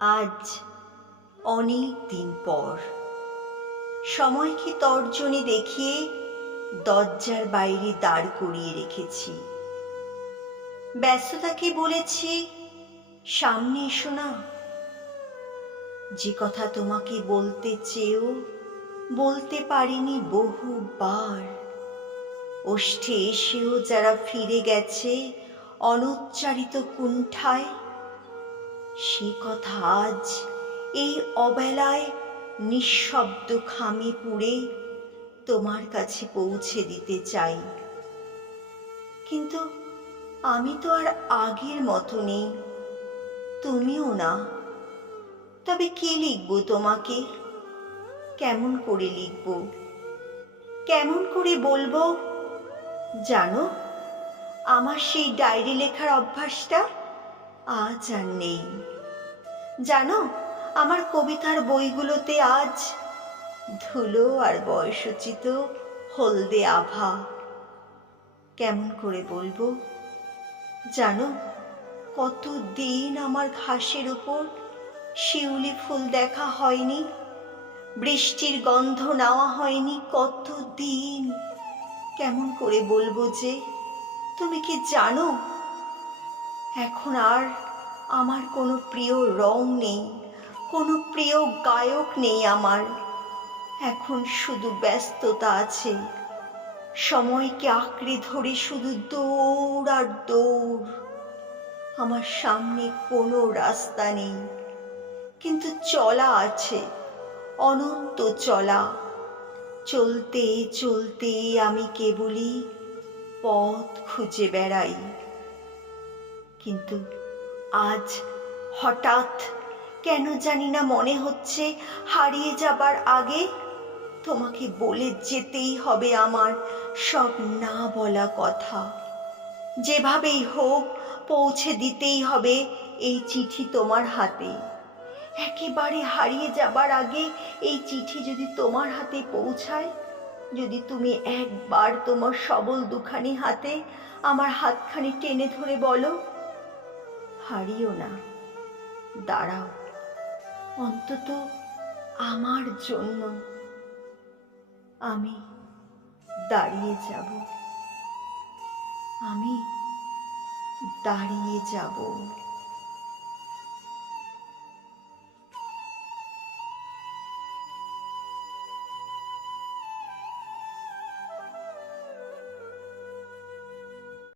আজ অনেক দিন পর। সময়কে তর্জনী দেখিয়ে দরজার বাইরে দাঁড় করিয়ে রেখেছি। ব্যস্ততাকে বলেছি, সামনে এসো না। যে কথা তোমাকে বলতে চেয়েও বলতে পারিনি বহুবার। ওষ্ঠে এসেও যারা ফিরে গেছে, অনুচ্চারিত কুণ্ঠায় সে কথা আজ এই অবেলায় নিঃশব্দ খামে পুড়ে তোমার কাছে পৌঁছে দিতে চাই। কিন্তু আমি তো আর আগের মতো নেই, তুমিও না। তবে কি লিখব তোমাকে? কেমন করে লিখব? কেমন করে বলব? জানো, আমার সেই ডায়েরি লেখার অভ্যাসটা আজ আর নেই। জানো, আমার কবিতার বইগুলোতে আজ ধুলো আর বয়সোচিত হলদে আভা। কেমন করে বলব? জানো কত দিন আমার ঘাসের উপর শিউলি ফুল দেখা হয়নি, বৃষ্টির গন্ধ নেওয়া হয়নি কত দিন কেমন করে বলব যে, তুমি কি জানো এখন আর আমার কোনো প্রিয় রং নেই, কোনো প্রিয় গায়ক নেই আমার। এখন শুধু ব্যস্ততা আছে, সময়কে আঁকড়ে ধরে শুধু দৌড় আর দৌড়। আমার সামনে কোনো রাস্তা নেই, কিন্তু চলা আছে, অনন্ত চলা। চলতে চলতে আমি কেবলই পথ খুঁজে বেড়াই। কিন্তু আজ হঠাৎ কেন জানি না মনে হচ্ছে হারিয়ে যাবার আগে তোমাকে বলে যেতেই হবে আমার সব না বলা কথা। যেভাবেই হোক পৌঁছে দিতেই হবে এই চিঠি তোমার হাতে। একেবারে হারিয়ে যাবার আগে এই চিঠি যদি তোমার হাতে পৌঁছায়, যদি তুমি একবার তোমার সবল দুখানি হাতে আমার হাতখানি টেনে ধরে বলো হারিও না। দাঁড়াও অন্তত আমার জন্য আমি দাঁড়িয়ে যাব। আমি দাঁড়িয়ে যাব।